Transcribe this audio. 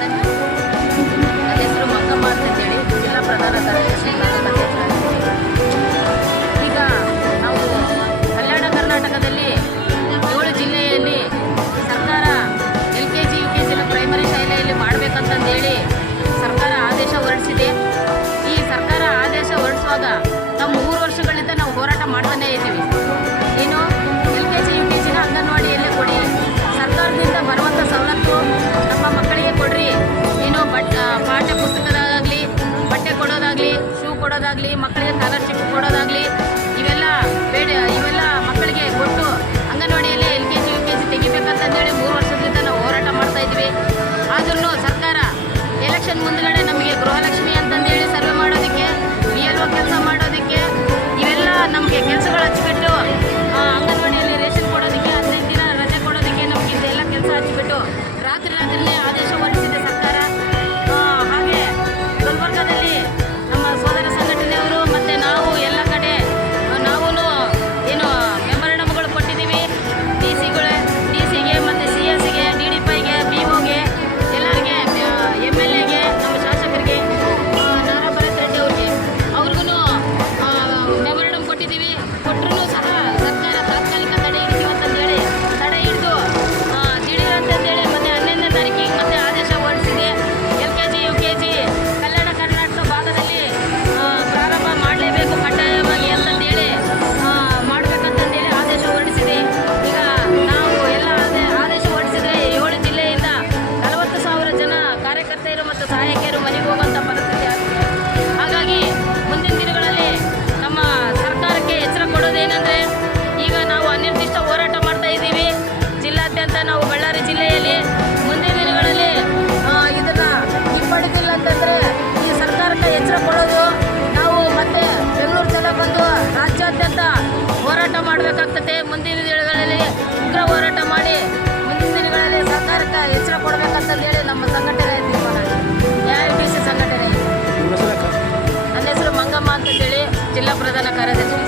ನನ್ನ ಹೆಸರು ಮಂಗಮ್ಮ ಅಂತೇಳಿ ಜಿಲ್ಲಾ ಪ್ರಧಾನ ಕಾರ್ಯದರ್ಶಿ ಈಗ ನಾವು ಕಲ್ಯಾಣ ಕರ್ನಾಟಕದಲ್ಲಿ 7 ಜಿಲ್ಲೆಯಲ್ಲಿ ಸರ್ಕಾರ LKG UKG ಪ್ರೈಮರಿ ಶಾಲೆಯಲ್ಲಿ ಮಾಡಬೇಕಂತಂದೇಳಿ ಸರ್ಕಾರ ಆದೇಶ ಹೊರಡಿಸಿದೆ. ಈ ಸರ್ಕಾರ ಆದೇಶ ಹೊರಡಿಸುವಾಗ ನಾವು 3 ವರ್ಷಗಳಿಂದ ನಾವು ಹೋರಾಟ ಮಾಡ್ತಾನೇ ಇದ್ದೀವಿ. ಏನು LKG UKG ಅಂಗನವಾಡಿಯಲ್ಲೇ ಕೊಡಿ, ಸರ್ಕಾರದಿಂದ ಬರುವಂಥ ಸವಲತ್ತು ನಮ್ಮ ಮಕ್ಕಳಿಗೆ ಕೊಡ್ರಿ. ಏನು ಪಾಠ್ಯ ಪುಸ್ತಕದಾಗಲಿ, ಬಟ್ಟೆ ಕೊಡೋದಾಗಲಿ, ಶೂ ಕೊಡೋದಾಗಲಿ, ಮಕ್ಕಳಿಗೆ ಸ್ಕಾಲರ್ಶಿಪ್ ಕೊಡೋದಾಗಲಿ, ಇವೆಲ್ಲ ಮಕ್ಕಳಿಗೆ ಕೊಟ್ಟು ಅಂಗನವಾಡಿಯಲ್ಲೇ LKG UKG ತೆಗಿಬೇಕಂತಂದೇಳಿ 3 ವರ್ಷದಿಂದ ನಾವು ಹೋರಾಟ ಮಾಡ್ತಾ ಇದ್ವಿ. ಆದ್ರೂ ಸರ್ಕಾರ ಎಲೆಕ್ಷನ್ ಮುಂದ್ಗಡೆ ನಮಗೆ ಗೃಹಲಕ್ಷ್ಮಿ ಅಂತಂದೇಳಿ ಸರ್ವೆ ಮಾಡೋದಕ್ಕೆ, BLO ಕೆಲಸ ಮಾಡೋದಕ್ಕೆ, ಇವೆಲ್ಲ ನಮಗೆ ಕೆಲಸಗಳು ಹಚ್ಚಿಬಿಟ್ಟು ಅಂಗನವಾಡಿಯಲ್ಲಿ ರೇಷನ್ ಕೊಡೋದಕ್ಕೆ, 15 ದಿನ ರಜೆ ಕೊಡೋದಕ್ಕೆ ನಮಗೆ ಇದೆಲ್ಲ ಕೆಲಸ ಹಚ್ಚಿಬಿಟ್ಟು ರಾತ್ರಿನೇ ಆದೇಶ ಹೊರಡಿಸಿದೆ ಸರ್ಕಾರ. ಹಾಗೆ ಗುಲ್ಬರ್ಗದಲ್ಲಿ ನಮ್ಮ ಸೋದರ ಸಂಘಟನೆಯವರು ಮತ್ತು ನಾವು ಎಲ್ಲ ಕಡೆ ನಾವು ಏನು ಮೆಮೊರಂಡಮ್ಗಳು ಕೊಟ್ಟಿದ್ದೀವಿ. ಡಿಸಿಗೆ ಮತ್ತು CS ಗೆ, DDPಗೆ, BOಗೆ, ಎಲ್ಲರಿಗೆ, MLAಗೆ, ನಮ್ಮ ಶಾಸಕರಿಗೆ, ನಾರಾ ಭರತ್ ರೆಡ್ಡಿ ಅವ್ರಿಗೂ ಮೆಮೊರಂಡಮ್ ಕೊಟ್ಟಿದ್ದೀವಿ. ಕೊಟ್ಟರೂ ಸಹ ಸರ್ಕಾರ ತಾತ್ಕಾಲಿಕ ತಡೆ ಹಿಡಿತೀವಿ ಅಂತಂದೇಳಿ ತಡೆ ಹಿಡಿದು ದಿಢೀರ್ ಅಂತಂದೇಳಿ ಮತ್ತೆ 11ನೇ ತಾರೀಕಿಗೆ ಮತ್ತೆ ಆದೇಶ ಹೊರಡಿಸಿದೆ. LKG UKG ಕಲ್ಯಾಣ ಕರ್ನಾಟಕ ಭಾಗದಲ್ಲಿ ಪ್ರಾರಂಭ ಮಾಡಲೇಬೇಕು ಕಡ್ಡಾಯವಾಗಿ ಅಂತಂದೇಳಿ ಮಾಡಬೇಕಂತಂದೇಳಿ ಆದೇಶ ಹೊರಡಿಸಿದೆ. ಈಗ ನಾವು ಎಲ್ಲ ಆದೇಶ ಹೊರಡಿಸಿದ್ರೆ 7 ಜಿಲ್ಲೆಯಿಂದ 40,000 ಜನ ಕಾರ್ಯಕರ್ತೆಯರು ಮತ್ತು ಸಹಾಯಕಿಯರು ಮನೆಗೆ ಹೋಗುವಂಥ ಪರಿಸ್ಥಿತಿ ಆಗ್ತಿದೆ. ಹಾಗಾಗಿ ಮುಂದಿನ ದಿನಗಳಲ್ಲಿ ನಮ್ಮ ಸರ್ಕಾರಕ್ಕೆ ಎಚ್ಚರ ಕೊಡೋದೇನೆಂದರೆ, ಈಗ ನಾವು ಅನಿರ್ದಿಷ್ಟ ಹೋರಾಟ ಮಾಡ್ತಾ ಇದ್ದೀವಿ ಜಿಲ್ಲಾದ್ಯಂತ. ನಾವು ಬಳ್ಳಾರಿ ಜಿಲ್ಲೆಯಲ್ಲಿ ಮುಂದಿನ ದಿನಗಳಲ್ಲಿ ಇದನ್ನು ಹಿಂಪಡೆದಿಲ್ಲ ಅಂತಂದರೆ ಈ ಸರ್ಕಾರಕ್ಕೆ ಎಚ್ಚರ ಕೊಡೋದು, ನಾವು ಮತ್ತೆ ಬೆಂಗಳೂರು ಜನ ಬಂದು ರಾಜ್ಯಾದ್ಯಂತ ಹೋರಾಟ ಮಾಡಬೇಕಾಗ್ತದೆ. ಮುಂದಿನ ದಿನಗಳಲ್ಲಿ ಉಗ್ರ ಹೋರಾಟ ಮಾಡಿ ಮುಂದಿನ ದಿನಗಳಲ್ಲಿ ಸರ್ಕಾರಕ್ಕೆ ಎಚ್ಚರ ಕೊಡಬೇಕಂತಂದೇಳಿ ನಮ್ಮ ಸಂಘಟನೆ ತೀರ್ಮಾನ, AITC ಸಂಘಟನೆ. ನನ್ನ ಹೆಸರು ಮಂಗಮ್ಮ ಅಂತೇಳಿ ಜಿಲ್ಲಾ ಪ್ರಧಾನ ಕಾರ್ಯದರ್ಶಿ.